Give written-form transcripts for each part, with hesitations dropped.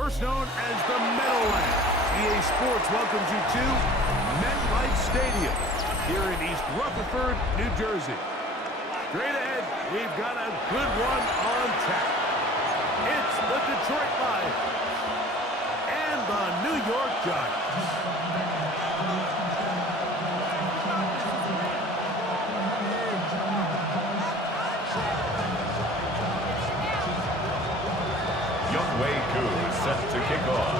first known as the Meadowlands. EA Sports welcomes you to MetLife Stadium here in East Rutherford, New Jersey. Straight ahead, we've got a good one on tap. It's the Detroit Lions and the New York Giants. Set to kick off.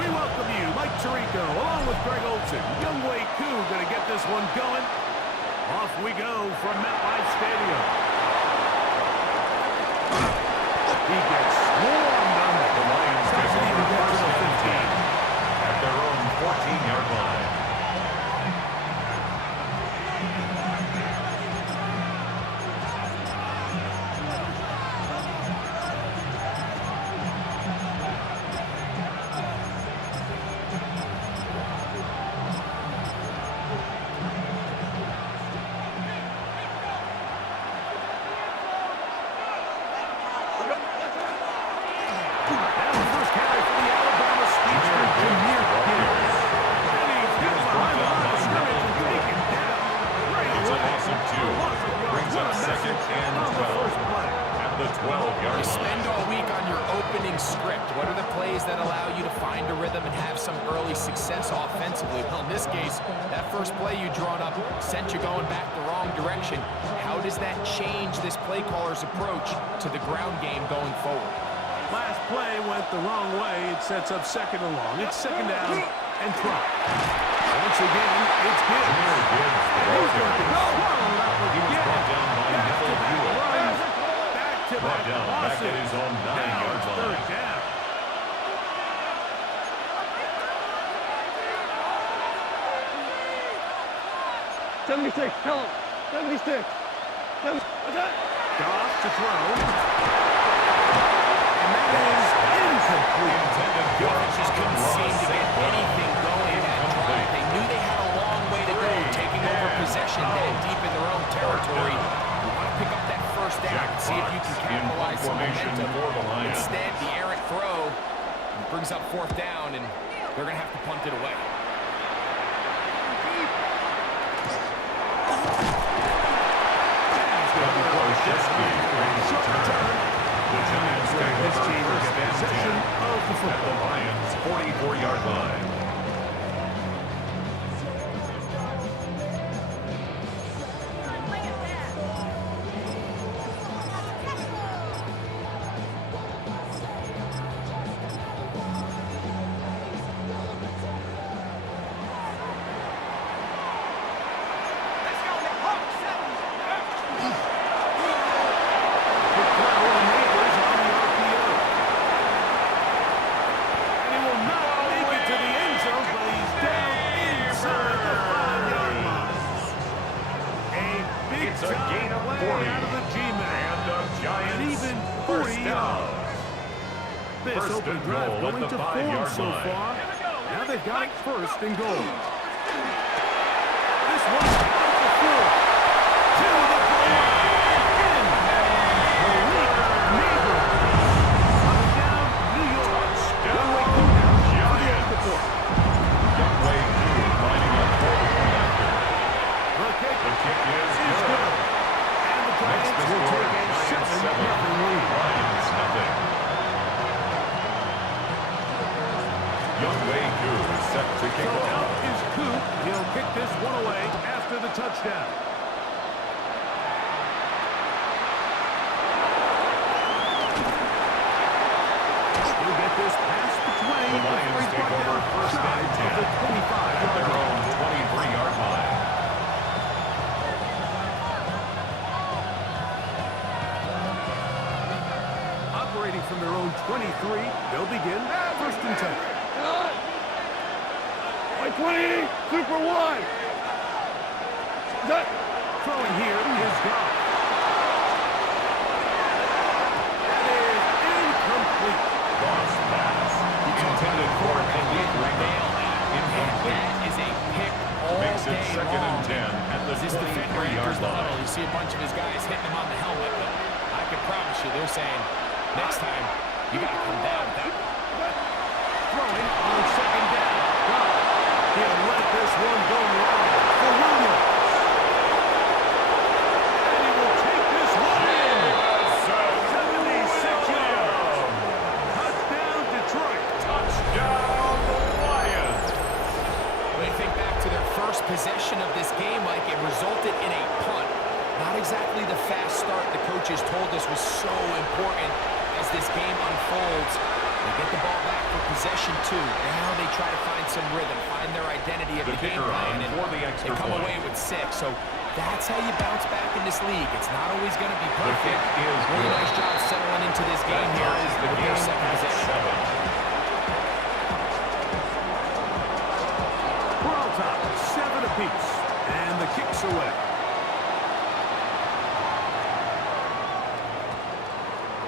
We welcome you, Mike Tirico, along with Greg Olson. Younghoe Koo going to get this one going. Off we go from MetLife Stadium. He gets swarmed on it. The Lions doesn't even get to the 15. At their own 14-yard line. What are the plays that allow you to find a rhythm and have some early success offensively? Well, in this case, that first play you drawn up sent you going back the wrong direction. How does that change this play caller's approach to the ground game going forward? Last play went the wrong way. It sets up second and long. It's second down and 12. Once again, it's Gibbs. He's going to be swallowed up again. Back-to-back back at his own 9-yard line. Third down. '76, tell him. 76. What's that? Goff to throw. And that is incomplete. The offense just couldn't seem to get anything going in that drive. They knew they had a long way to go, taking over possession then deep in their own territory. You want to pick up that first down and see if you can capitalize some momentum. Instead, the errant throw brings up fourth down, and they're going to have to punt it away. The Giants get this team to get possession of the football. At the Lions' 44-yard line. This open drive going to form so far. Now they've got it first and goal. This one out the field. To the goal line. In. Malik Neighbors. Coming down New York. Younghoe Koo now for the extra point. Younghoe Koo lining up for the point after. The kick is good. And the Giants will take a 7-0 lead. Lions nothing. Younghoe Koo is set to kick off. Out is Koo. He'll kick this one away after the touchdown. He'll get this pass between The Lions take over first and 10 the 25 at their own 23-yard line. Operating from their own 23, they'll begin first and 10. 20, Super 1. Throwing here is Goff. That is incomplete. Cross pass. Intended for a complete ring. Incomplete. That is a pick all Makes it day second long. and 10 at the This defender 23-yard enters the huddle. line. You see a bunch of his guys hitting him on the helmet, but I can promise you they're saying, Next time, you got to come down with that. Throwing on second down. He'll let this one go long for Williams. And he will take this one in. 76 yards. Touchdown, Detroit. Touchdown, Lions. When you think back to their first possession of this game, Mike, it resulted in a punt. Not exactly the fast start the coaches told us was so important as this game unfolds. They get the ball back for possession 2. Now they try to find some rhythm, find their identity of the game plan, and they come away with 6. So that's how you bounce back in this league. It's not always going to be perfect. Really nice job settling into this game here with their second possession. We're on top, 7 apiece, and the kick's away.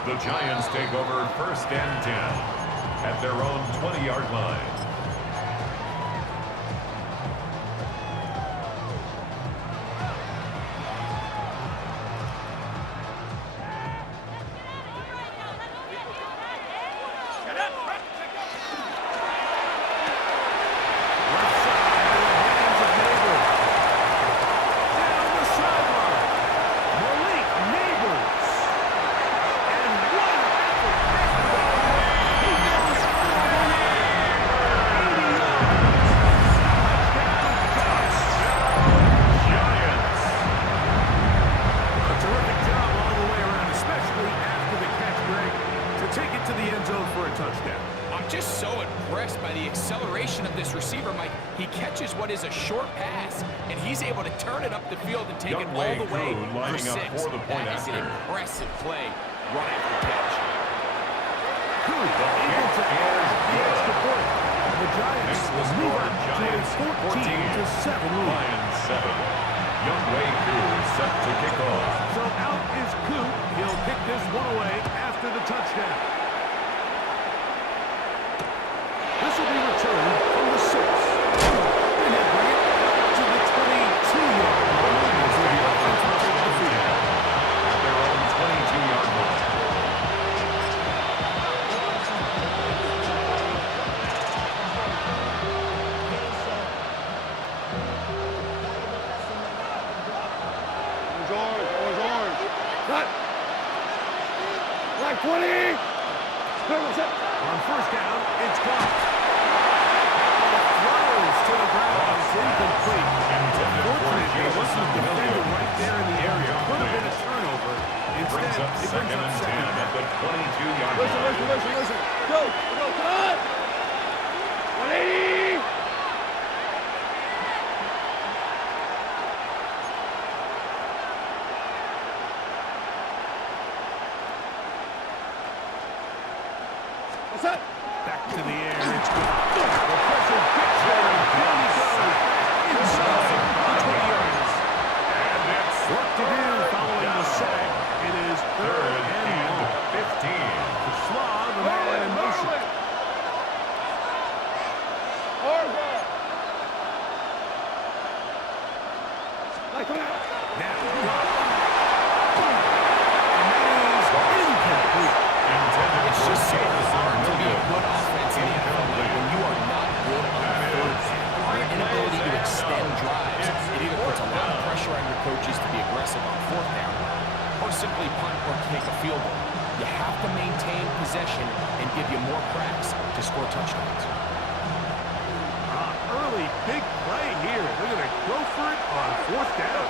The Giants take over 1st and 10 at their own 20-yard line. Just so impressed by the acceleration of this receiver, Mike. He catches what is a short pass, and he's able to turn it up the field and take it all the way for 6. That is an impressive play right after catch. Able to add the extra point. The Giants will move on to a 14-7 lead. Lions 7. Youngway Koo set to kick off. So out is Koo. He'll kick this one away after the touchdown. This will be returned from the 6. And he'll bring it to the 22-yard line as the offense will take the field. At their own 22-yard line. Orange. Cut. Like 20. On 1st down, it's gone. Throws to the ground. It's incomplete. Unfortunately, there wasn't a defender right there in the area. Could have been a turnover. Instead, Brings up it second and 10 at the 22-yard line. Listen. Go, cut. 180. What's up? Back to the air. It's good. The pressure gets there, and down he goes. Inside the 20 yards. And it's Work to do following the sack. It is 3rd and 15. to Slav, the man in motion. Now, and that is incomplete. It's just so hard to be a good offense in the NFL when you are not good on 3rd down. Your inability to extend drives, it either puts a lot of pressure on your coaches to be aggressive on 4th down, or simply punt or kick a field goal. You have to maintain possession and give you more cracks to score touchdowns. Early big play here. They're going to go for it on 4th down.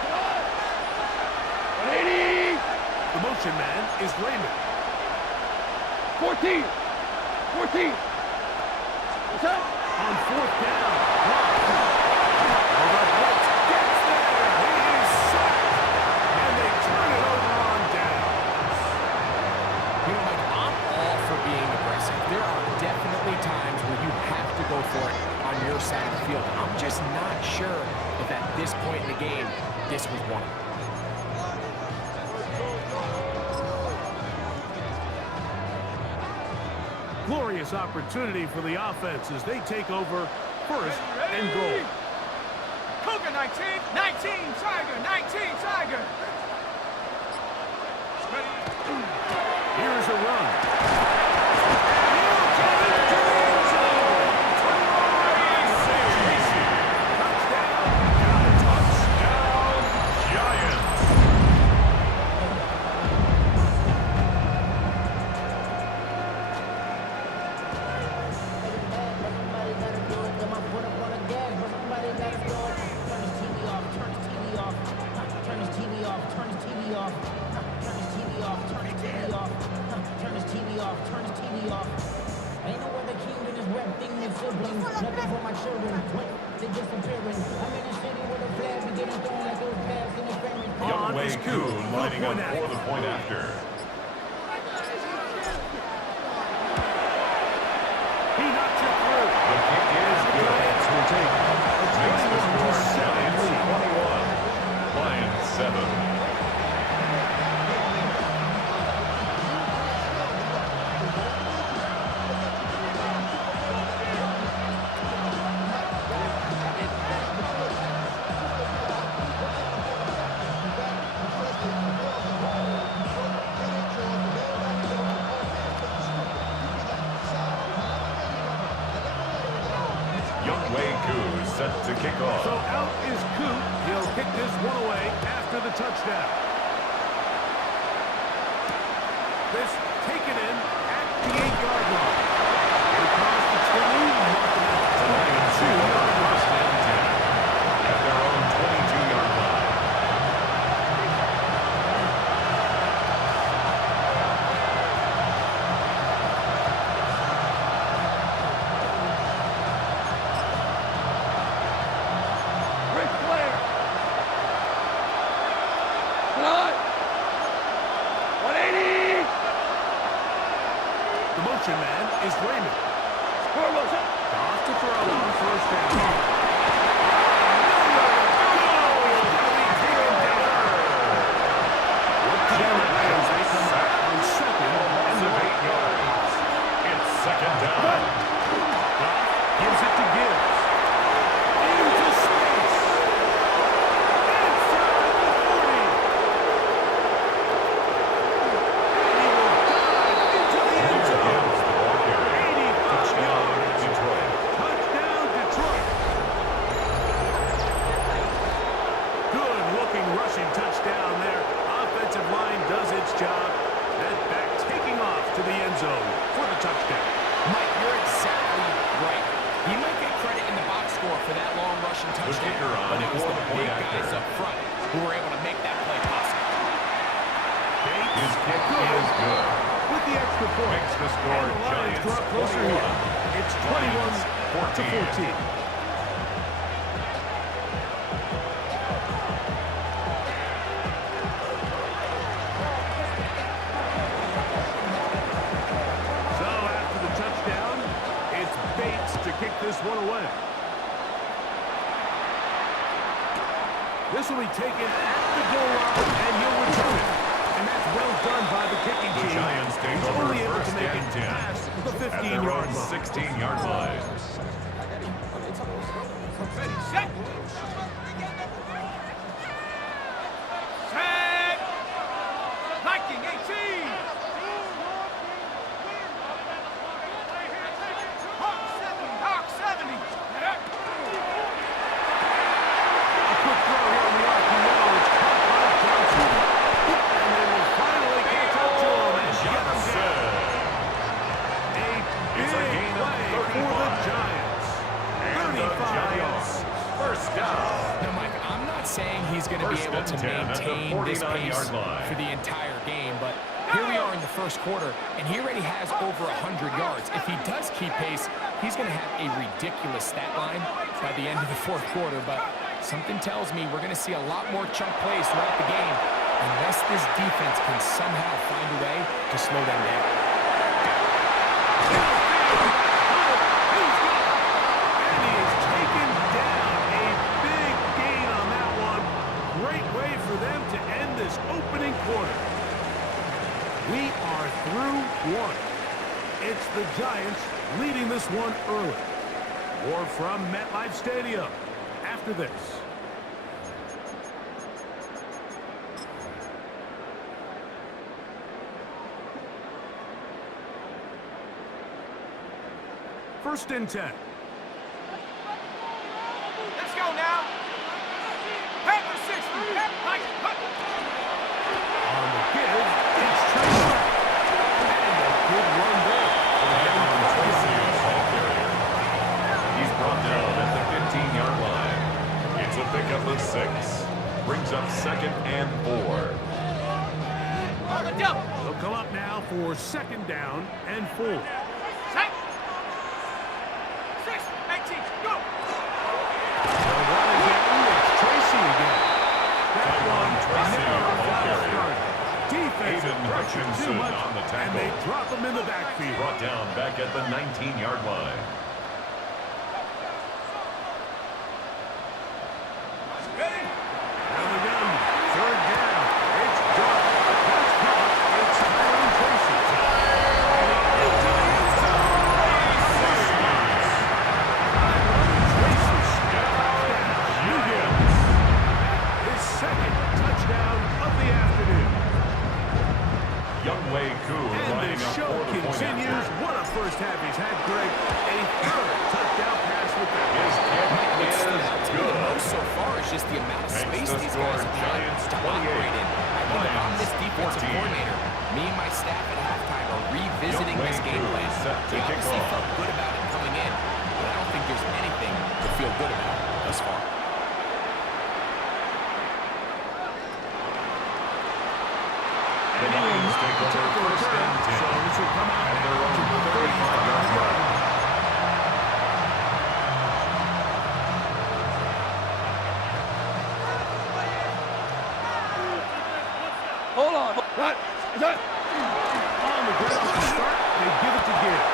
180. The motion man is Raymond. 14. What's up? On 4th down. The blitz gets there. He is sacked. And they turn it over on downs. You know, Mike, I'm all for being aggressive. There are definitely times where you have to go for it on your side of the field. I'm just not sure if at this point in the game, this was one of them. Glorious opportunity for the offense as they take over 1st and goal. Cougar 19, Tiger, 19, Tiger. Ready? Here's a run. Young Wei Kuhn lining up for the point after. He knocked it through. The kick is good. Giants will take a Makes the score 21-7 Giants 21, Lions 7. Young Wei Kuhn set to kick off. So out is Coot. He'll kick this one away after the touchdown. This taken in at the 8-yard line. Across the 20, marking out The Lions take over first and 10 at their own 22-yard line. Rick Flair. Come on. 180. the motion man is Raymond. Score motion. Off to throw on first down. Loss of 8 yards. It's second down. Gives it to Gibbs. Into space. Inside the 40. And he will dive into the end Gibbs, zone. the ball carrier. 85 Touchdown, yards. Detroit. Touchdown, Detroit. Good looking rushing touchdown there. Offensive line does its job. That back taking off to the end zone for the touchdown. Mike, you're exactly right. He might get credit in the box score for that long rushing touchdown, kicker on but it was for the the point big guys after. up front who were able to make that play possible. His kick is good. With the extra point. Makes the score And the Lions Giants draw closer here. 21. It's Lions 21 to 14. So after the touchdown, it's Bates to kick this one away. This will be taken at the goal line, and he'll return it. And that's well done by the kicking The team. Giants take He's over only able first to make and it 10 past the at their 15-yard own line. 16-yard line. Ready, set. Set. Viking 18. Hawk 70. A quick throw here on the arc. He knows. Caught by Johnson. And they will finally catch up to him and shut him down. It's a big gain of play for the 35. Giants. And the 35 Giants, yards. first down. Now, Mike, I'm not saying he's going to be First able to and 10 at the maintain this 49-yard pace line. for the entire game, but here we are in the first quarter, and he already has over 100 yards. If he does keep pace, he's going to have a ridiculous stat line by the end of the fourth quarter, but something tells me we're going to see a lot more chunk plays throughout the game unless this defense can somehow find a way to slow them down. He's got it. And he is taken down. A big gain on that one. Great way for them to end this opening quarter. We are through one. It's the Giants leading this one early. More from MetLife Stadium after this. first and 10. Let's go now. Panther 60. Nice. On the give, it's Tracy. And a good run there. He's brought down at the 15-yard line. It's a pickup of 6. Brings up second and 4. On the double. They'll come up now for second down and 4. Set. 6, 18, go. They'll run again. It's Tracy again. That one, Tracy never on the got carry. started. Defensive Aiden pressure too Hutchinson much, on the and tackle. they drop him in the backfield. Brought down back at the 19-yard line. Ready. Down the gun, third down. It's dropped. That's dropped. It's Tyrone Tracy. And he into the end zone. Tracy touchdown. New York. His second touchdown of the afternoon. Youngway Koo And lining the up show for the point continues. after. What a first half he's had, Greg. A third touchdown pass with that. His kick What stood out is to me the good. most so far is just the amount of Makes space the these score guys have had Giants to 28, operate in. I think if I'm this defensive 14. coordinator, me and my staff at halftime are revisiting Youngway this game Koo plan. set to They kick obviously off. felt good about it coming in, but I don't think there's anything to feel good about thus far. The Lions take over first and 10. So this will come out At their own to the 35-yard line. Hold on. What? Is that? On the ground to start, they give it to Gibbs.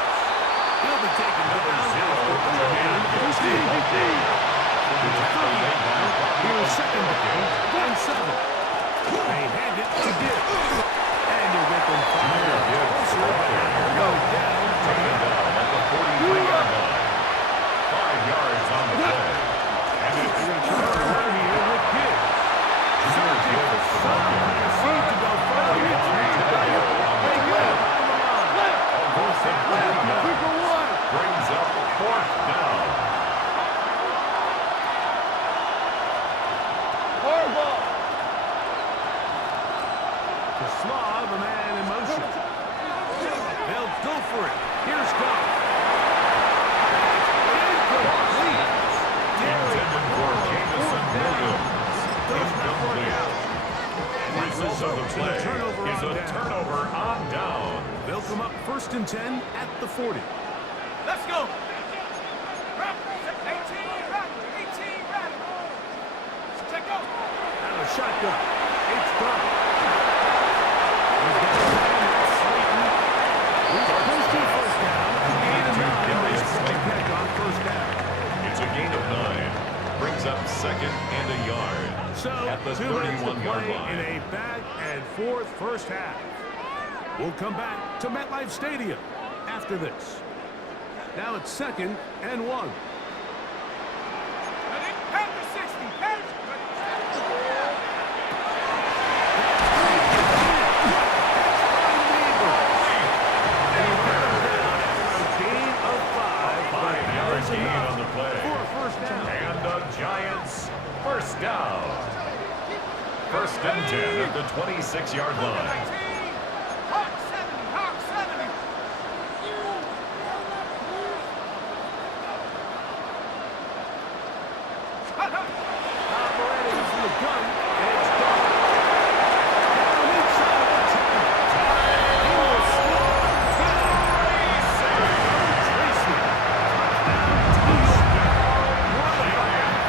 He'll be taken down. Here's second down and 7. They hand it to Gibbs. And you'll get them fired. Go down. Taken down at the 43-yard line. 5 yards on the play. And it's They're going to try to run here with Gibbs. Junior Gibbs for the game. Seems to go far. They want to go on the play. Almost at 40 yards. Brings up fourth down. Horrible. To Slav, a man in motion. They'll go for it. Here's Goff. Incomplete. Intended for Jamison Williams. Incomplete. Result of the play is a turnover on down. They'll come up first and 10 at the 40. Let's go. Rap. 18, rap. 18, rap. Check go. Out of shotgun. It's done. He's got a man at Slayton. He's close to a first down. Gain of 9. They start back on first down. It's a gain of 9. Brings up second and a yard. So, At the 2 minutes to 31-yard play line. in a back and forth first half. We'll come back to MetLife Stadium after this. Now it's second and 1. Ready? Panther 60. Panther. Five-yard gain on the play. For a first down. And the Giants first down. First and 10 at the 26-yard line. 19. Hawk 70. Hawk 70. Hut, hut. Operating from the gun. It's gone. Down inside the 10. He will slow down. Tracy.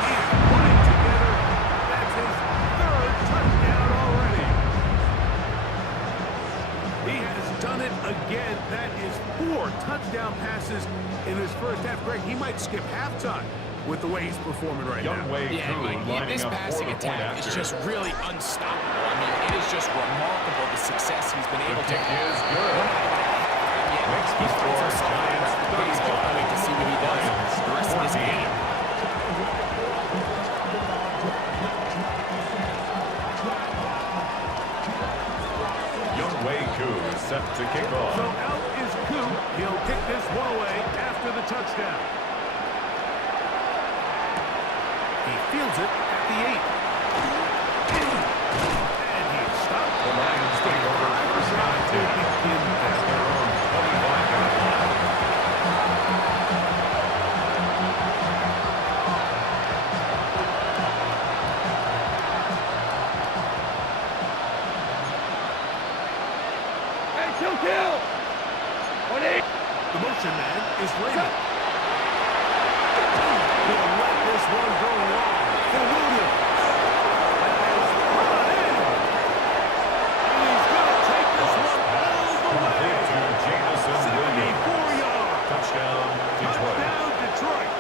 He's putting together. That's his third touchdown already. He has done it again. That is 4 touchdown passes in his first half. Greg, he might skip halftime with the way he's performing right now. Youngway Yeah, Koo Mike, lining this up for passing the point attack is after. just really unstoppable. I mean, it is just remarkable the success he's been able to kick have. is good. We're not even at halftime yet. Makes the He finds score himself on Giants the ground. He's going to wait to see what he does the rest of this game. Youngway Koo set to kick So off. out is Coop. He'll kick this one away after the touchdown. He fields it at the 8. And he stopped. The Lions take over first down to begin at their own 25-yard line. Hey, kill! 1-8. The motion man is Raymond. He'll let this one go long for Williams. That is brought in. And he's going to take this one all the way. To Jamison Williams. 74 yards. Touchdown, Detroit. Touchdown, Detroit.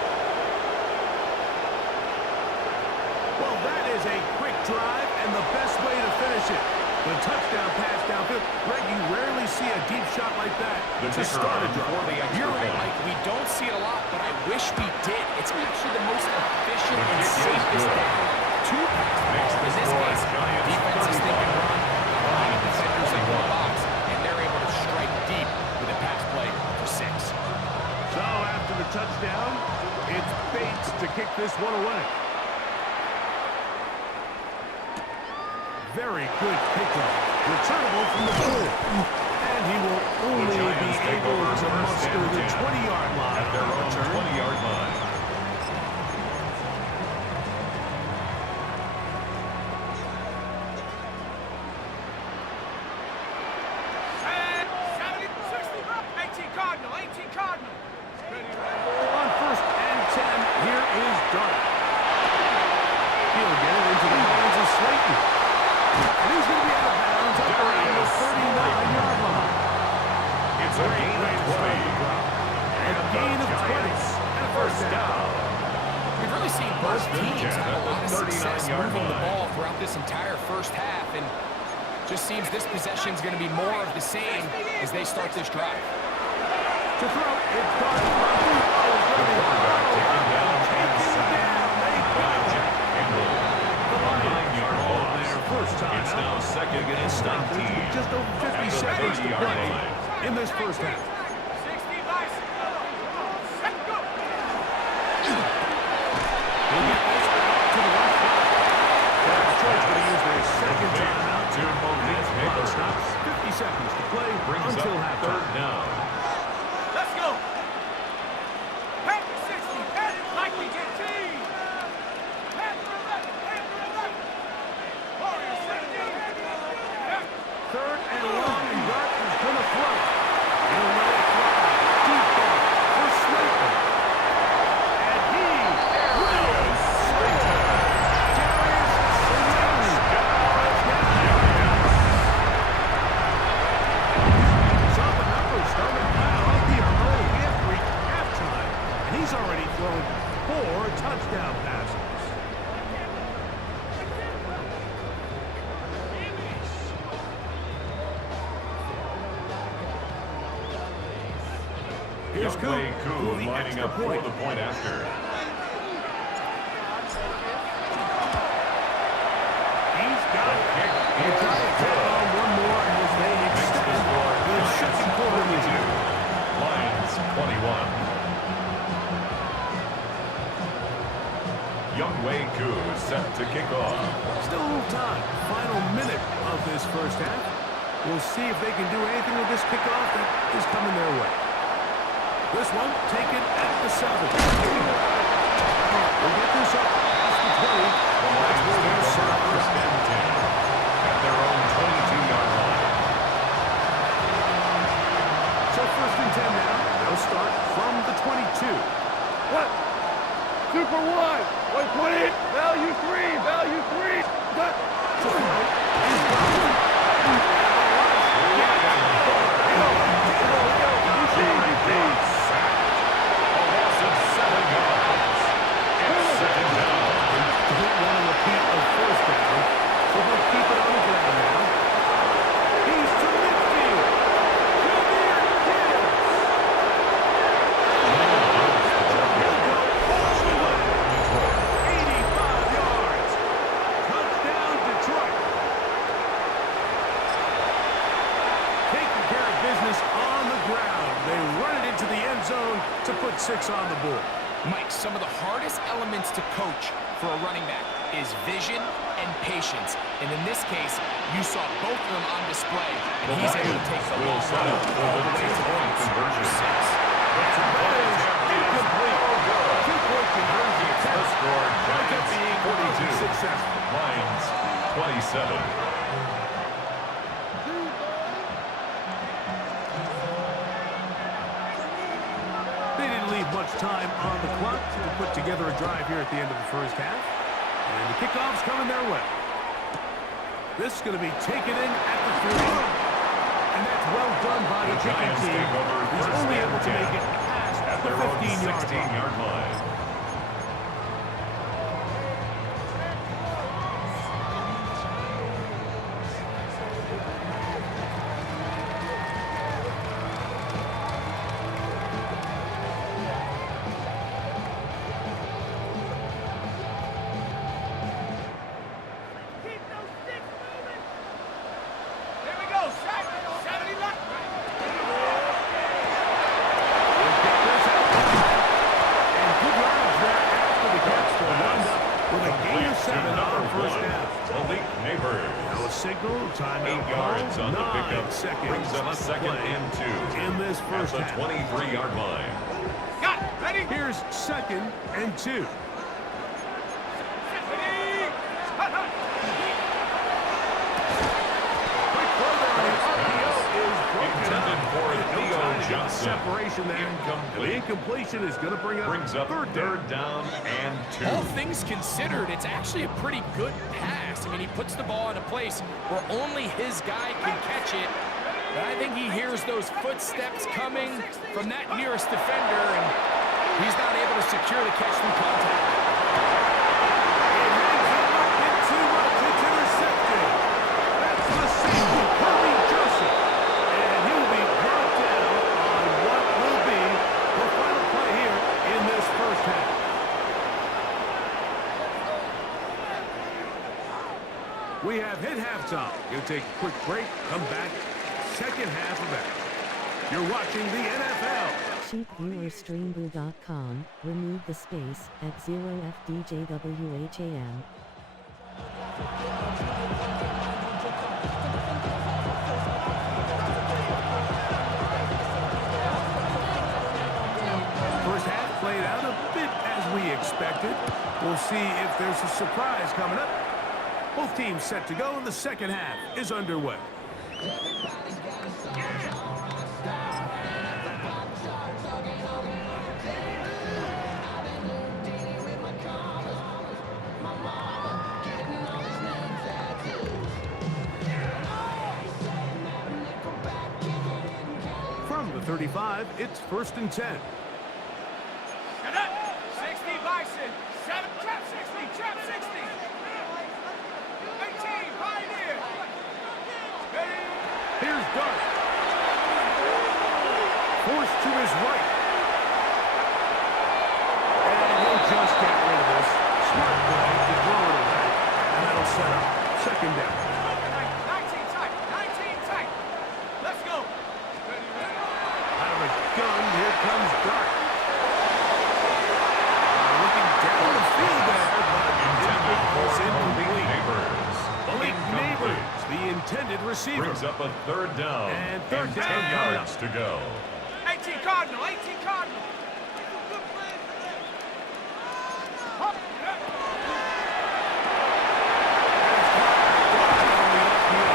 Well, that is a quick drive and the best way to finish it. The touchdown pass downfield. Greg, you rarely see a deep shot like that The to kicker start a on drive. for the extra You're right, point. Mike. We don't see it a lot, but I wish we did. It's actually the most efficient and kick is safest good. down. Two pass Makes balls. In the this score case, Giants defense is 35. thinking run, behind defenders in the box, and they're able to strike deep with a pass play for 6. So after the touchdown, it's Bates to kick this one away. Very good kickoff. Returnable from the 4. And he will only be Giants take able over to first muster and the 10 20-yard line at their on the own return. 20-yard line. And 70, 60, 18 Cardinal, 18 Cardinal. Ready, ready. On first and 10, here is Dart. He'll get it into the hands of Slayton. And he's going to be out of bounds up around the 39-yard line. It's a gain of 20. A gain of 20 and a first down. We've really seen both First and teams 10 have a at lot of the success 39-yard moving the line. ball throughout this entire first half, and just seems this possession is going to be more of the same as they start this drive. To throw, it's Dart. Quarterback taken down inside They by Jack Campbell. The A Lions 9-yard ball loss. their first time It's out. now second They're and gonna stop this 19. with just over 50 At the seconds to 30-yard play line. in this first half. 60 lights. Set, go. He'll get this out to the left side. Detroit's going to use their second timeout To Malik Clock Neighbors. stops. 50 seconds to play Brings until up halftime. third down. Let's go. Panther 60, Panther like we get team. Panther 11, Panther 11. Warriors 17. Third and long, and Dart is going to throw. He'll let it fly. Deep ball for Slayton. And he will score. Darius Slayton. Saw the numbers starting to pile up here early. We have reached halftime, and he's already thrown 4 touchdown passes. Here's Young Coop Wei for Koo the lining extra up for point. the point after. He's got it. Kick He'll is try to tack good. on one more as they Makes the extend score the second quarter lead. 22. Lions 21. Young Wei Koo is set to kick off. Still a little time. Final minute of this first half. We'll see if they can do anything with this kickoff that is coming their way. This one taken at the 7. We'll get this up past the 20. The That's Lions where take they'll over set up. first and 10 at their own 22-yard line. So first and 10 now. They'll start from the 22. What? Super 1. 120. Value 3. Value 3. Cut. To throw is Brown. A loss of 7 yards. It's second down. Don't want to repeat a first down, so they'll keep it on the ground now. He's to midfield. Jameer Gibbs. He'll go all the way. 85 yards. Touchdown, Detroit. Taking care of business on the ground. They run it into the end zone to put 6 on the board. Mike, some of the hardest elements to coach for a running back is vision and patience. And in this case, you saw both of them on display, and he's able to take the long run all the way to point conversion 6. Two-point conversion. The score, Giants being 42. Successful. Lions 27. They didn't leave much time on the clock to put together a drive here at the end of the first half. And the kickoff's coming their way. This is going to be taken in at the 3. And that's well done by the kicking Giants team. take over He's first only and able to 10 make it past at the their own 15-yard 16-yard line. Keep those sticks moving. Here we go. 70 left. And good yards there after the catch to wind up with a gain of 7 on first down. Malik Neighbors. Now a signal, timeout 8 yards on the 9 pickup. seconds Brings up left to second play and 2. in this first At the half. 23-yard line. Got it. Ready? Here's second and 2. Ready. Hut, hut. Quick throw there on the RPO is broken Intended up. for And no Theo time to get Johnson. Separation there. Incomplete. The incompletion is going to bring up third down and 2. All things considered, it's actually a pretty good pass. I mean, he puts the ball in a place where only his guy can catch it. But I think he hears those footsteps coming from that nearest defender, and he's not able to secure the catch through contact. It hangs him up in too much. It's intercepted. That's the safety, Kirby Joseph. And he'll be brought down on what will be the final play here in this first half. We have hit halftime. We'll take a quick break, come back, second half of action. You're watching the NFL. CheapViewerStreamBoo.com, remove the space at 0FDJWHAM. First half played out a bit as we expected. We'll see if there's a surprise coming up. Both teams set to go, and the second half is underway. From the 35, it's 1st and 10. Get up. 60 Bison. 7 trap 60. Trap 60. 18 Pioneer. Ready. Here's Dart. Forced to his right. And he'll just get rid of this. Smart play to throw it away. And that'll set up second down. 19 tight. 19 tight. Let's go. Ready, ready. Out of a gun, here comes Dart. Looking down the field there, but Intended for it's Malik incomplete. Neighbors. Malik Incomplete. Neighbors, the intended receiver. Brings up a third down. And third down 10 coming yards to go. 18 Cardinal. 18 Cardinal. Hop.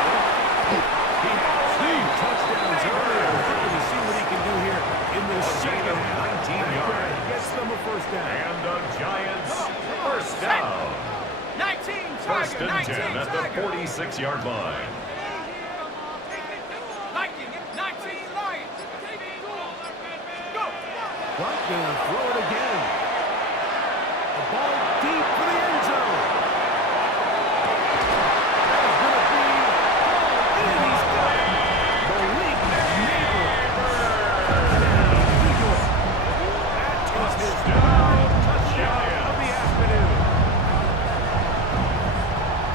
He had 2 touchdowns earlier. Looking to see what he can do here in this second half. 19 yards. Gets them a first down. And the Giants first down. 19 First Tiger. and 19 10 at the Tiger. 46-yard line. Lightning. 19 Lions. Go. Clark gonna throw it again. A ball deep for the end zone. That is gonna be and he's got it. Malik Neighbors. That is his third touchdown of the afternoon.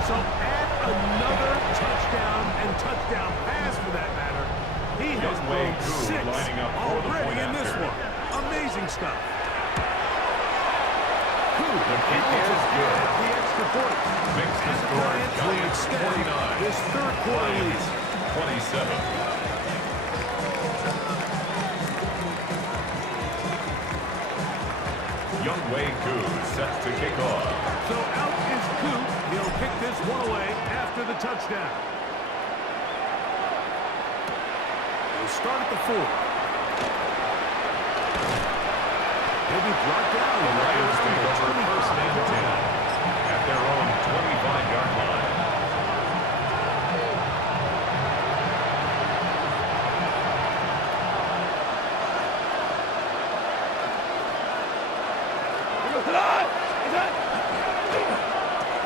So add another touchdown and touchdown pass for that matter. He has Youngway thrown Koo 6 lining up for the already point in this after. one. Amazing stuff. Coop The kick able to is good. add the extra point. Makes the And the score Giants will Giants extend 29. this third quarter lead. Lions 27. Young Wei Koo set to kick off. So out is Coop. He'll kick this one away after the touchdown. He'll start at the 4. He'll be brought down. The Lions take around over the first and 10 at their own 25-yard line.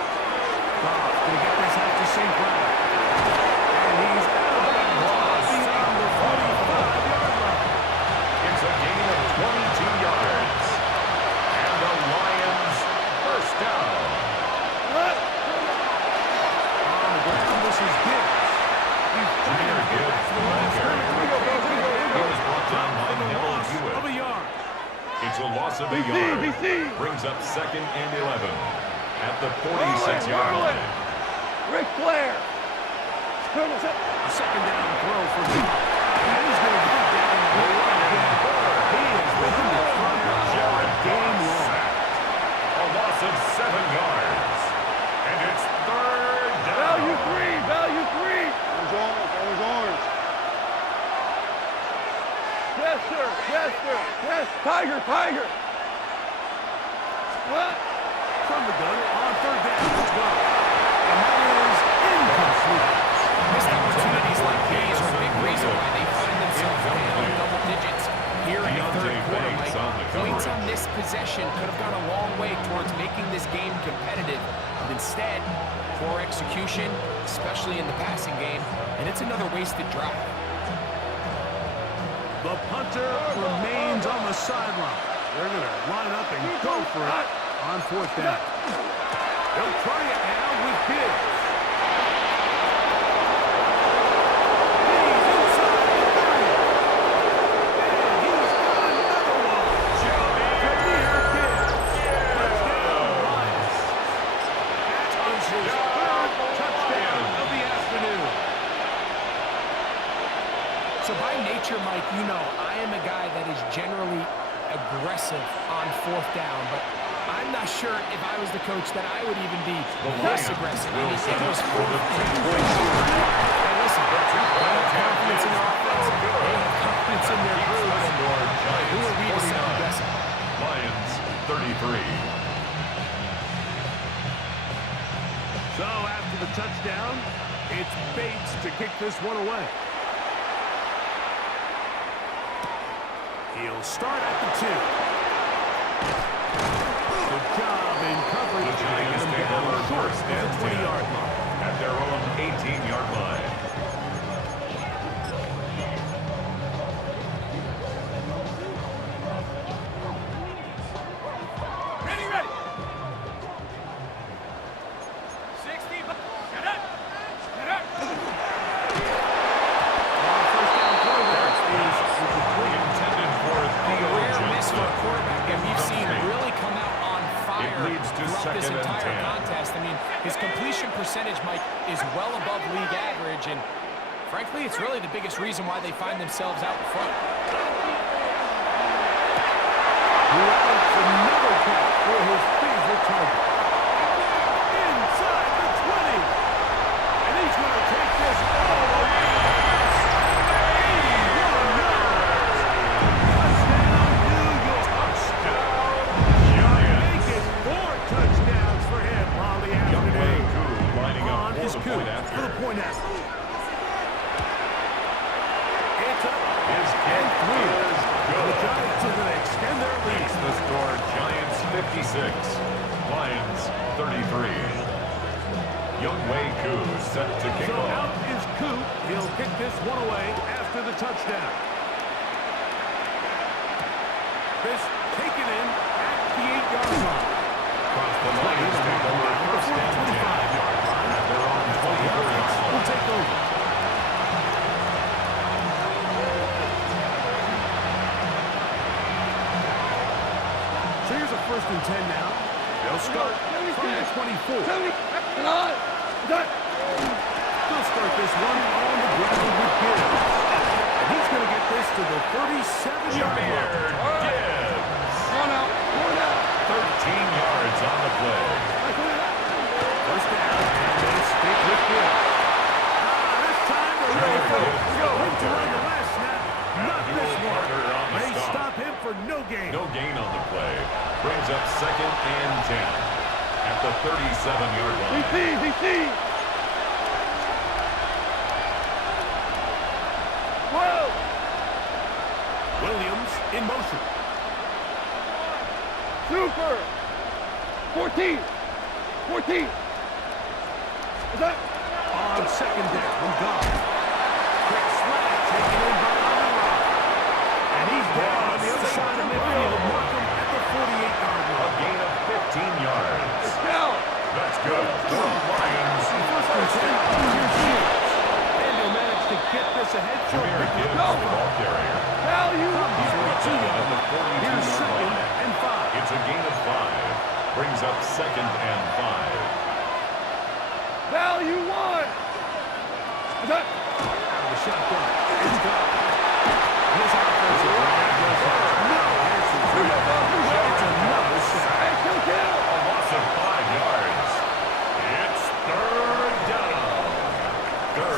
Gonna get this out to St. Brown. And he's out of bounds beyond the 45-yard line. It's a gain of 22 yards. And the Lions first down. On the ground, this is Gibbs. He's trying to get back to the line of scrimmage. He was brought down by For the Neville loss Hewitt. of a yard. It's a loss of a yard. Brings up 2nd and 11 at the 46-yard line. Ric Flair. A second down throw for Goff. And he's going to get down the line again. He is within the fire all game long. A loss of 7 yards. And it's third down. Value 3. Value 3. Orange, orange. Yes, sir. Yes, sir. Yes. Tiger, tiger. What? From the gun on third down. Let's go. And that is incomplete. Missed opportunities like these are a big reason why they find themselves down double digits here in the third quarter. Mike, points on this possession could have gone a long way towards making this game competitive. But instead, poor execution, especially in the passing game, and it's another wasted drive. The punter remains on the sideline. They're going to line up and go for it on fourth down. They'll try it now with Gibbs. He's inside the 30. And he's got another one. Jameer Gibbs. Touchdown, Lions. That is his third touchdown of the afternoon. So by nature, Mike, you know, I am a guy that is generally aggressive on fourth down, but I'm not sure if I was the coach that I would even be this aggressive. I mean, it was fourth and 2. Hey, listen, they have confidence in their offense. They have confidence in their group. Who are we to second guess it? Lions 33. So after the touchdown, it's Bates to kick this one away. He'll start at the 2. Good job in coverage. The Giants Get him take down over short first of and the 20-yard 10 line. at their own 18-yard line. Ready, ready. 60. Get up. Get up. First down throw there is incomplete. Intended for A Theo rare miss for a Johnson. quarterback that we've seen really come out on fire It leads to throughout this 2nd and entire 10. contest. I mean, his completion percentage, Mike, is well above league average, and frankly, it's really the biggest reason why they find themselves out in front. Routes another catch for his favorite target. Inside the 20. And he's going to take this all the way. 81 yards. Touchdown, New York. Giants. Make it 4 touchdowns for him on the Young Wei afternoon. Koo lining up On for is the Coop point for after. the point after. It's up His and kick through. is The good. Giants are going to extend their lead. Makes the score Giants 56, Lions 33. Young Wei Koo set to kick So off. out is Coop. He'll kick this one away after the touchdown. This taken in at the 8-yard line. Across the Lions take over first and 10 25-yard line. at their own The 23 offense yard will take over. So here's a 1st and 10 now They'll start from the 24. Come on. They'll start this one on the ground with Gibbs. And he's going to get this to the 37-yard line. One out. 13 yards on the play. First down, and they stick with Gibbs. This time they're ready for it. Went to run the last snap, not this one. They stop him for no gain. No gain on the play. Brings up 2nd and 10 at the 37-yard line. DC. Whoa. Williams in motion. Super. 14. Is that? On 2nd down, God. Quick slant taken in by Allen. And he's down on the other side of midfield. Markham at the 48-yard A line. gain of 15 yards. Down. That's good for the Lions. First and 10 on your shields. And they'll manage to get this ahead for Jameer a Gibbs, the ball carrier. Value. He's got 2 At the Here's 42-yard 2nd line. and 5. It's a gain of 5. Brings up 2nd and 5. Value 1. Is that? Out of the shotgun. It's gone. This offensive line just has no answers. It's another sack. Action kill. A loss of 5 yards. It's 3rd down.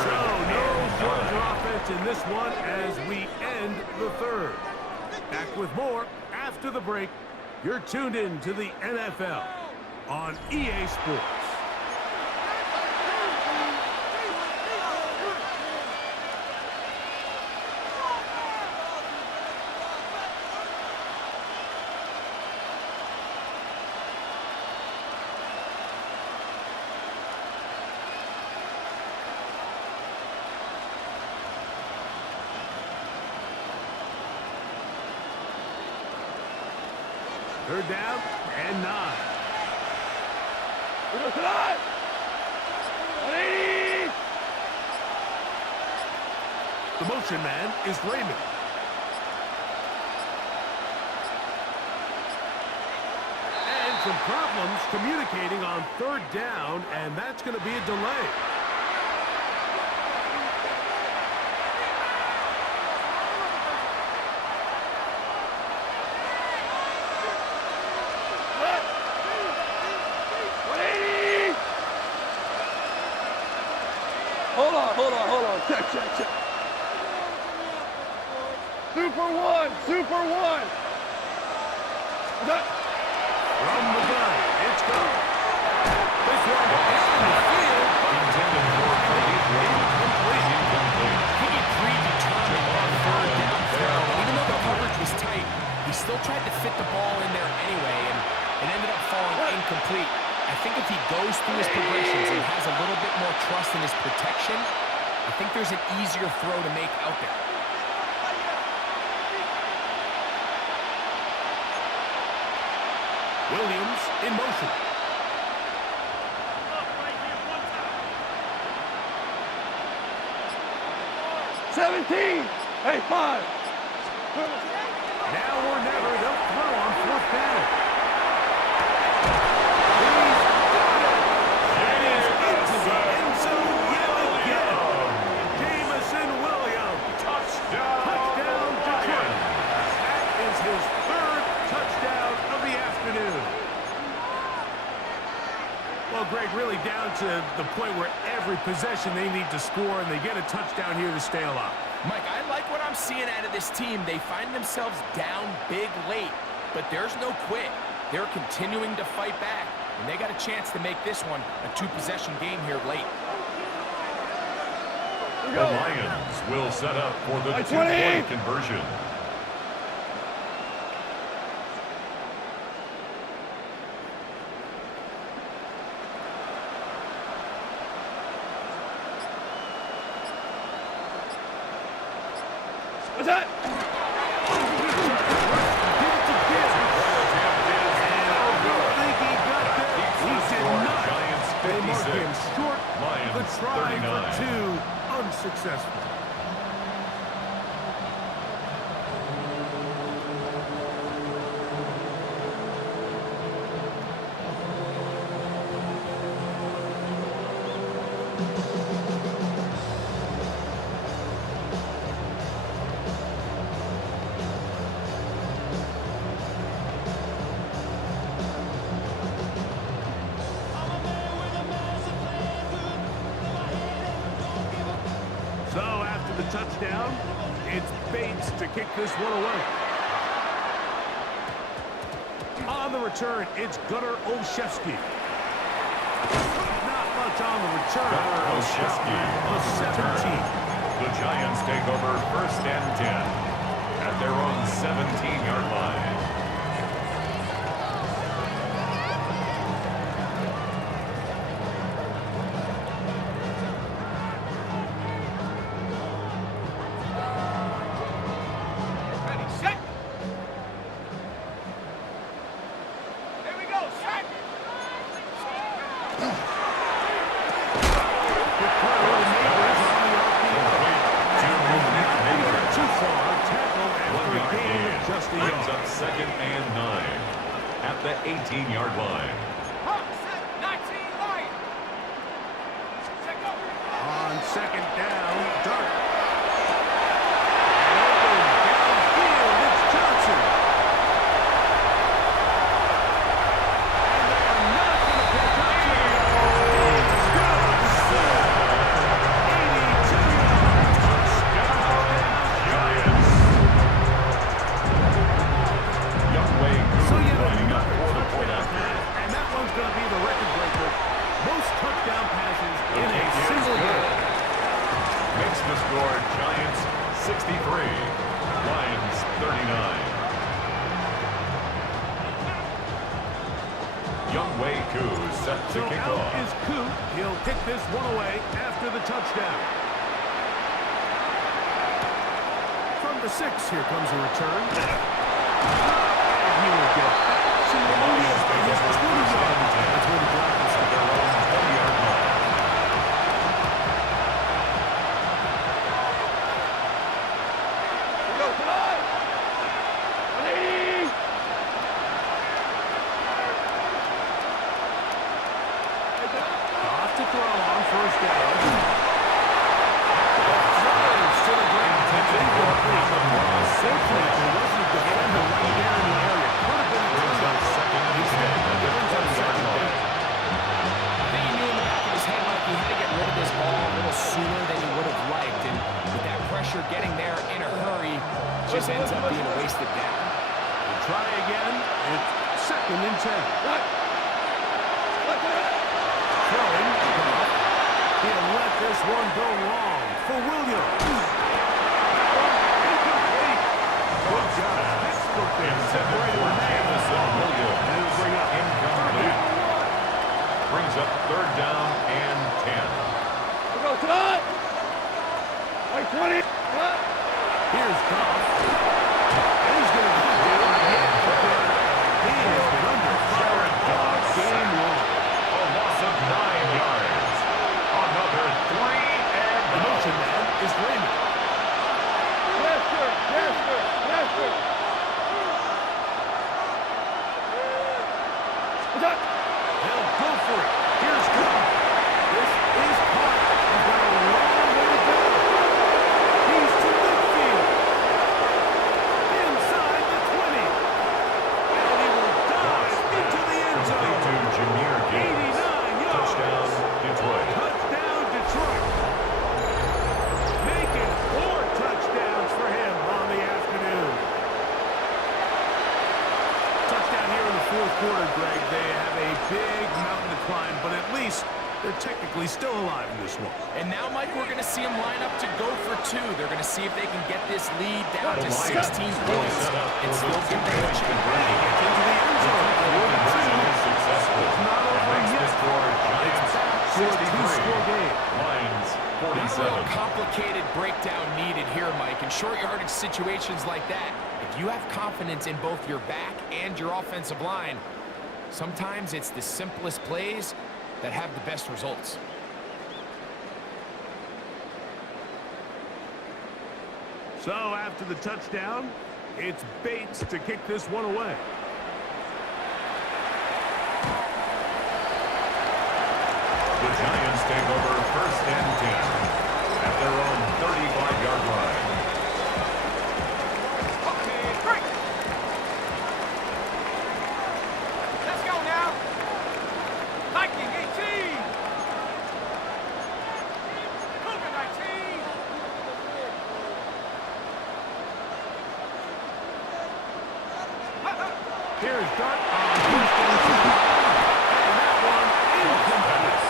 So no shorter offense in this one as we end the 3rd. Back with more after the break. You're tuned in to the NFL on EA Sports. Third down and 9. We're tonight. 180. The motion man is Raymond. And some problems communicating on 3rd down, and that's going to be a delay. Hold on. Check. Super 1. Is that? From the gun, it's gone. This one is in the field. Intended for incomplete. He get predetermined on 3rd down throw. Even though the coverage was tight, he still tried to fit the ball in there anyway, and it ended up falling incomplete. I think if he goes through his progressions and has a little bit more trust in his protection, I think there's an easier throw to make out there. Williams in motion. Hey, 5. Now or never, they'll throw on 4th down. Touchdown, Detroit. That is his 3rd touchdown of the afternoon. Well, Greg, really down to the point where every possession they need to score, and they get a touchdown here to stay alive. Mike, I like what I'm seeing out of this team. They find themselves down big late, but there's no quit. They're continuing to fight back, and they got a chance to make this one a 2-possession game here late. The Lions will set up for the 2-point conversion. What's that? They mark him short. Lions, The try 39. for 2, unsuccessful. touchdown. It's Bates to kick this one away. On the return, it's Gunnar Olszewski. Not much on the return. Gunnar Olszewski on the 17. return. The Giants take over 1st and 10 at their own 17-yard line. Ready, set. Here we go, set. Too far. Tackle after a gain of just a Brings yard. up 2nd and 9 at the 18-yard line. Hop, set, 19 line. Set, go. On 2nd down, Dart. And open downfield, it's Johnson. And they are not going to catch up to him. It's Johnson. 82 yards. Giants. Youngway So Coon yet lining up another for the point touchdown after. pass, and that one's going to be the record breaker. Most touchdown passes in a single game. Makes the score Giants 63, Lions 39. Youngway Koo set to So kick out off. is Coot. He'll kick this one away after the touchdown. From the 6, here comes a return. And he will get absolutely his 20 yards. That's where the drive is at. Their own 20-yard line. Here we go, tonight. 180. Off to throw on 1st down. Throws to the ground. Simply, there wasn't a defender right there in the area. Could have been a Brings up touchdown. 2nd and 10 Instead, at it their brings up 20-yard 2nd line. down. I think he knew in the back of his head, Mike, he had to get rid of this ball a little sooner than he would have liked. And with that pressure getting there in a hurry, just ends up being a wasted down. We'll try again. It's 2nd and 10. Throwing. He'll let this one go long for Williams. Incomplete. Good job. Textbook there. Intended for Jamison Williams. And it'll bring up Incomplete. Brings up 3rd down and 10. Here we go, tonight. 20. Here's Goff. And he's going to go down again. He has been under fire all game long. A loss of 9 yards. Another 3 and The motion man is Raymond. Yes, sir. Yes, sir. Yes, sir. What's that? They'll go for it. Here's Goff. This is caught. He's got a long way to go. He's to midfield. Inside the 20. And he will dive into the end complete to zone. Jahmyr Gibbs. 89 yards. Touchdown, Detroit. Touchdown, Detroit. Making 4 touchdowns for him on the afternoon. Touchdown here in the 4th quarter, Greg. They have a big mountain to climb, but at least they're technically still alive in this one. And now, Mike, we're going to see them line up to go for 2. They're going to see if they can get this lead down to 16 points and still get the chance. Into the end zone. Successful. Not over Makes the yet. score It's Giants back to a 63. two-score game. Lions Not a real 47. complicated breakdown needed here, Mike. In short yardage situations like that, if you have confidence in both your back and your offensive line, sometimes it's the simplest plays that have the best results. So after the touchdown, it's Bates to kick this one away. The Giants take over 1st and 10 at their own 35-yard line. Okay, break. Let's go now. Viking 18. Cougar 19. Here's Dart on first and 10. And that one incomplete.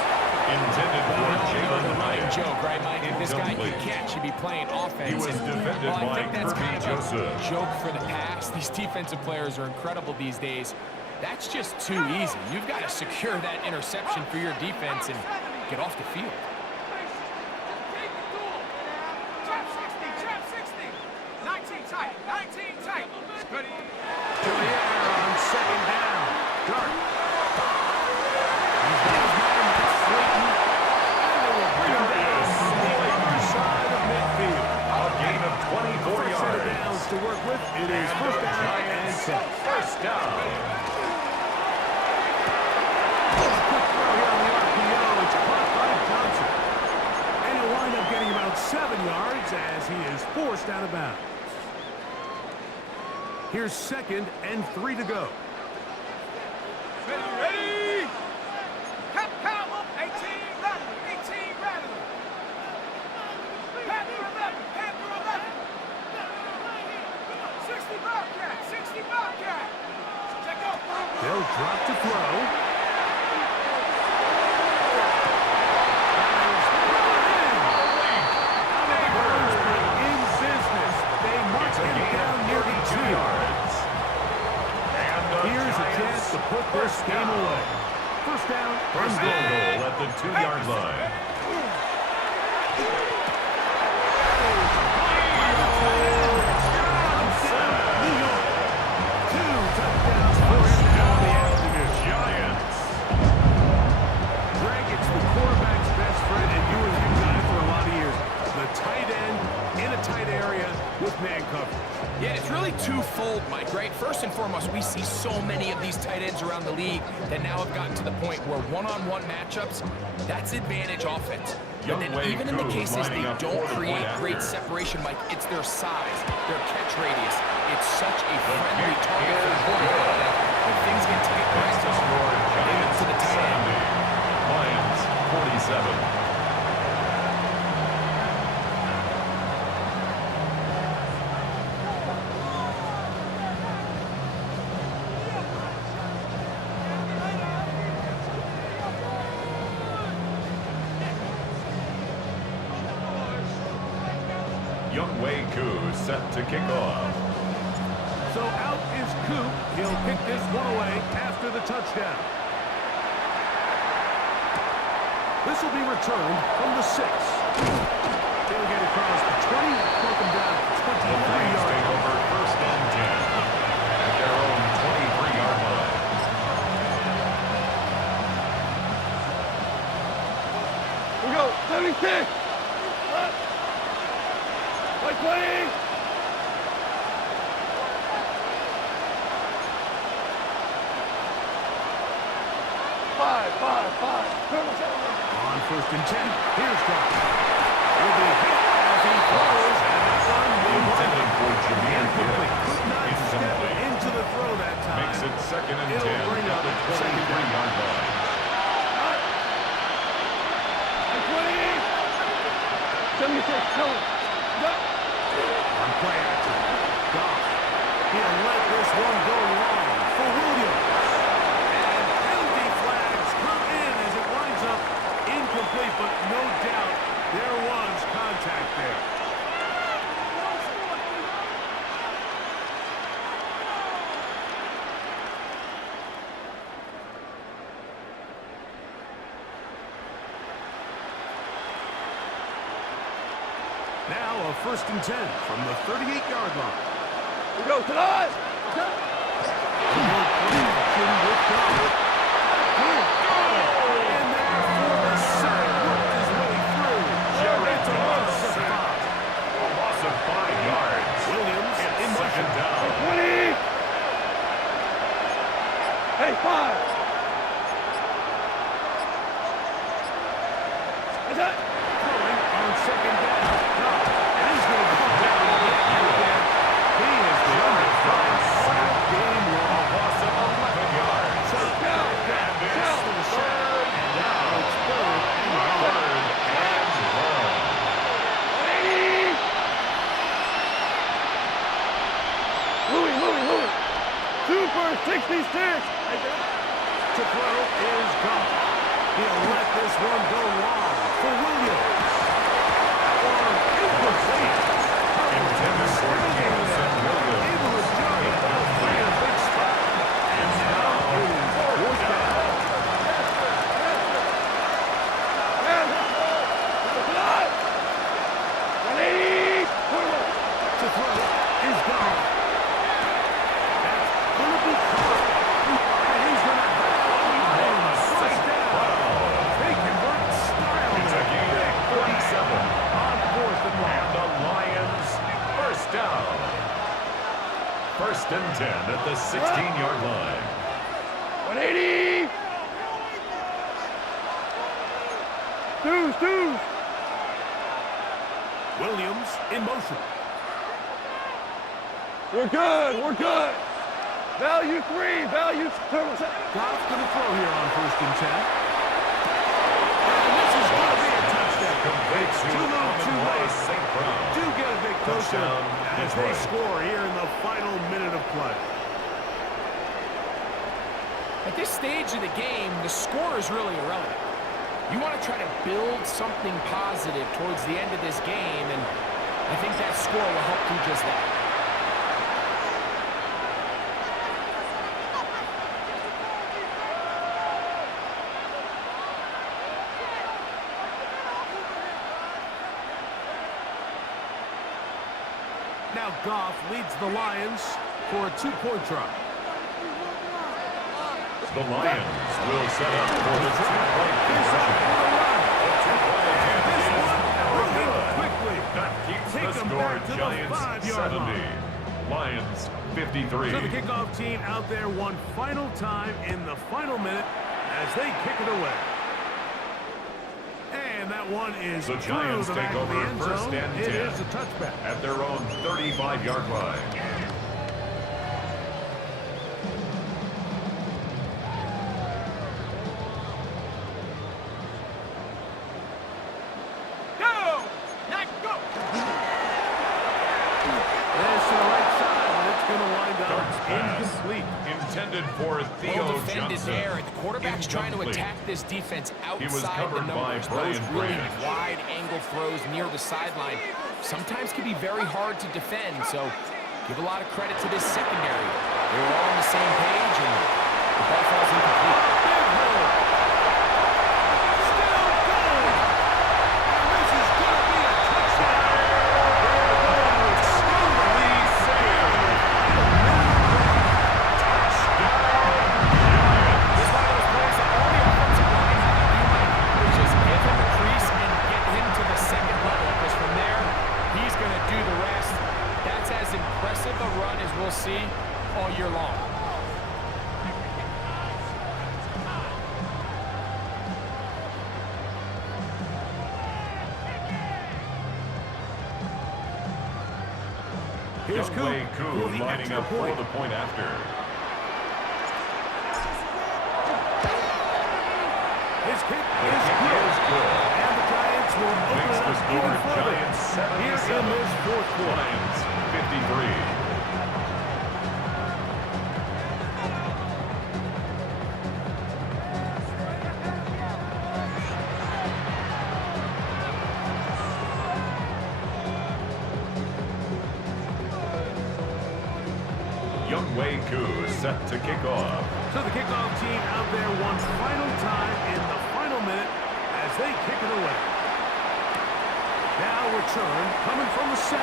Intended for Jalen The running Hyatt. joke, right, Mike? If this guy can Incomplete. catch, should be playing offense. He was And, defended well, I by think that's Kirby kind of Joseph. a joke for the pass. These defensive players are incredible these days. That's just too easy. You've got to secure that interception for your defense and get off the field. Trap 60. 19 tight. 19 tight. Ready? To the air on second down. Dart. He's got his man, that's Slayton. And they will bring him down on the other side of midfield. A gain of 24 First set of yards. downs to work with. It is first down and 10. First down. Quick throw here on the RPO. It's caught by Johnson. And he'll wind up getting about 7 yards as he is forced out of bounds. Here's second and 3 to go. Ready? Count 18 rattle. 18 rattle. Panther 11. 60 Bobcat. 60 Bobcat. Check up. They'll drop to throw. In business. They march him down near the 2 yards. Here's a chance to put this game away. First down. First and and goal. goal at the 2-yard line. New York. 2 touchdowns for him now in the afternoon. Giants. Greg, it's the quarterback's best friend, and you were the guy for a lot of years. The tight end in a tight area with man coverage. Yeah, it's really twofold, Mike, right? First and foremost, we see so many of these tight ends around the league that now have gotten to the point where one-on-one matchups, that's advantage offense. And then even in the cases they don't create great separation, Mike, it's their size, their catch radius. It's such a friendly target for the quarterback that when things get tight, Greg, they look to the tight end. Lions 47. Youngwei Koo set to kick off. So out is Coop. He'll pick this one away after the touchdown. This will be returned from the 6. He'll get across the 20, knock him down at The 23 Lions yards. take over first and 10 at their own 23-yard line. We go. 76. Like 20. Five. On first and 10, here's Doc. He'll be hit as he throws, and that one will Intended for Jameer incomplete. Gibbs. Could not step Incomplete. into the throw that time. Makes it second and It'll 10 bring at up the second down. 23-yard line. Like 20. 76. Kill him. On play action, Goff. He'll let this one go long for Williams. And penalty flags come in as it winds up incomplete, but no doubt there was contact there. Now a first and 10 from the 38-yard line. We go tonight. And therefore the sack worked his way through. It's a loss of 5. A loss of 5 yards. Williams in It's motion. second down. 20. Hey, 5. Is that? Throwing on second down. And he's going to come down again. He has done it for a sack game A long. loss of 11 yards. So back down to the sack. And now it's third and long. Third and long. 80. Louis. 2 for 60. to throw is gone. He'll let this one go long for Williams. Or incomplete. Intended for Jameson Williams. Able to jump and find a big spot. And now it is fourth down. To throw is gone. That's going to be caught. And he's going to have a first down. They convert style. It's a gain of 47. On fourth and long. And the Lions first down. First and 10 at the 16-yard line. 180. Twos. Williams in motion. We're good. Value 3, value turbo. Goff's going to throw here on first and 10. And this is going to be a touchdown. Complete It's to too little, too late. St. Brown. Do get a big closer Touchdown, as they Detroit. score here in the final minute of play. At this stage of the game, the score is really irrelevant. You want to try to build something positive towards the end of this game, and I think that score will help do just that. Now Goff leads the Lions for a two-point try. The Lions will set up for the two-point He's up conversion. for the run. Two-point This attempt one is no moving good. quickly. That keeps Take the them score back to the Giants 5-yard 70. line. Lions 53. So the kickoff team out there one final time in the final minute as they kick it away. And that one is The through Giants the take back of the over end first zone. and It 10. is a touchback. At their own 35-yard line. Go! Now go! There's to the right side, but it's going to wind up Darts pass. incomplete. Intended for Theo Well defended Johnson. there. The quarterback's trying to Incomplete. attack this defense He was outside the covered by numbers. Those Brian really Branch. wide angle throws near the sideline sometimes can be very hard to defend. So give a lot of credit to this secondary. They were all on the same page, and the ball falls incomplete. Big hole. Still going. And this is going to be a touchdown. They're going to extend the lead. This is one of those plays that all the offensive line had to do, Mike, was just give him the crease and get him to the second level. Because from there, he's going to do the rest. That's as impressive a run as we'll see all year long. Here's Youngway Coop Koo for the lining extra up for point. the point after. His kick The is kick good. is good. And the Giants will open Makes it the up score even further Giants here 77. in this fourth quarter. Lions 53. Youngway Koo set to kick off. So the kickoff team out there one final time in the final minute as they kick it away. Now return coming from the 7.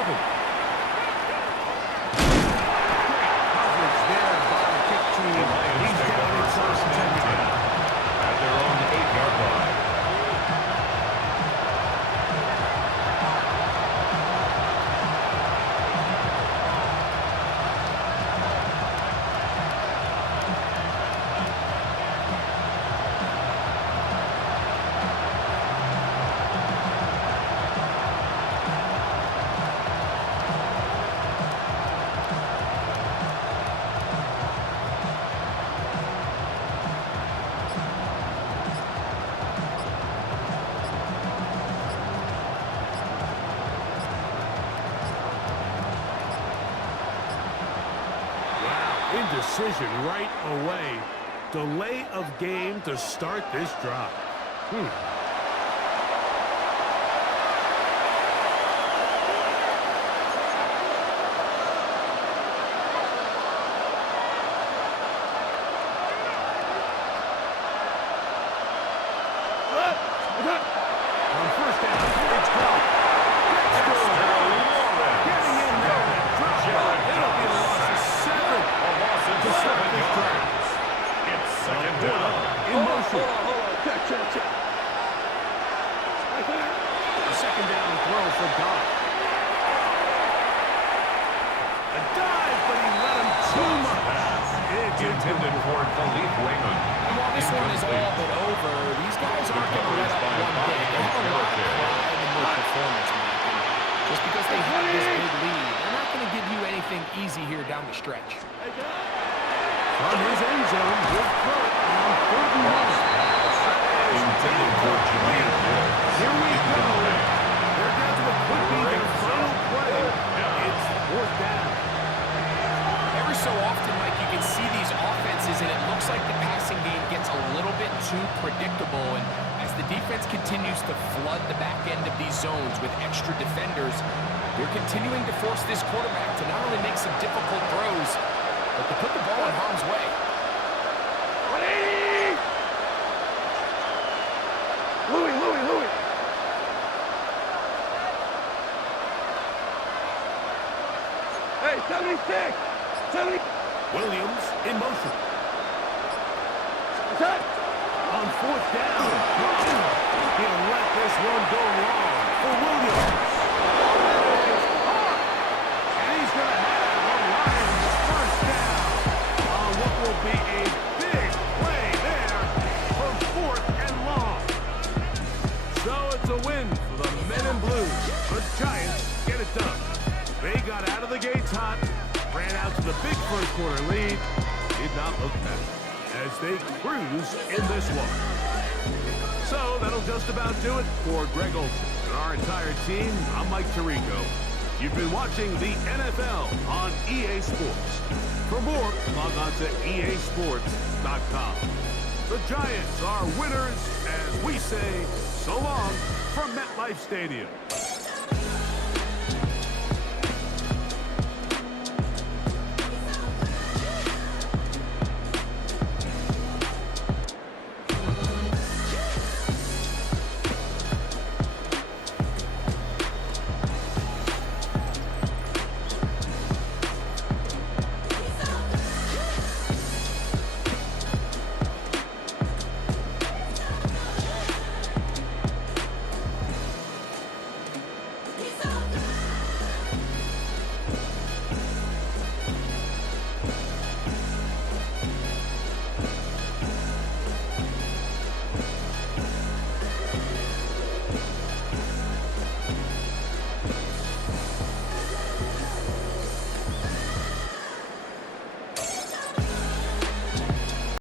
Great coverage there by the kick team. The Lions He's take down over inside first the and 10. 10 at their own 8-yard line. Wow, indecision right away. Delay of game to start this drive. On first down, it's gone. Getting in there. Drop ball. It'll be a loss of 7. A loss of 7 yards. It's second down. In motion. Hold on. Check. A second down throw for Goff. A dive, but he let him too much. It's Intended for Khalif Raymond. And while this one is all but over, these guys aren't going to let up one bit. They have a lot of pride in their performance, Mike. And just because they have this big lead, they're not going to give you anything easy here down the stretch. from his end zone with Kurt on 3rd and 1. Intended for Jameer Gibbs. Here we go. They're down to what could be their final play. It's 4th down. Every so often, Mike, you can see these offenses, and it looks like the passing game gets a little bit too predictable. And as the defense continues to flood the back end of these zones with extra defenders, they're continuing to force this quarterback to not only make some difficult throws, but to put the ball in harm's way. Louis. Hey, 76. 70. Williams in motion. Set. On 4th down. He'll let this one go long for Williams. And he's going to have the Lions 1st down on what will be a big play there for 4th and long. So it's a win for the Men in Blue. The Giants get it done. They got out of the gates hot, ran out to the big first quarter lead, did not look back as they cruise in this one. So that'll just about do it for Greg Olson and our entire team. I'm Mike Tirico. You've been watching the NFL on EA Sports. For more, log on to easports.com. The Giants are winners as we say so long from MetLife Stadium.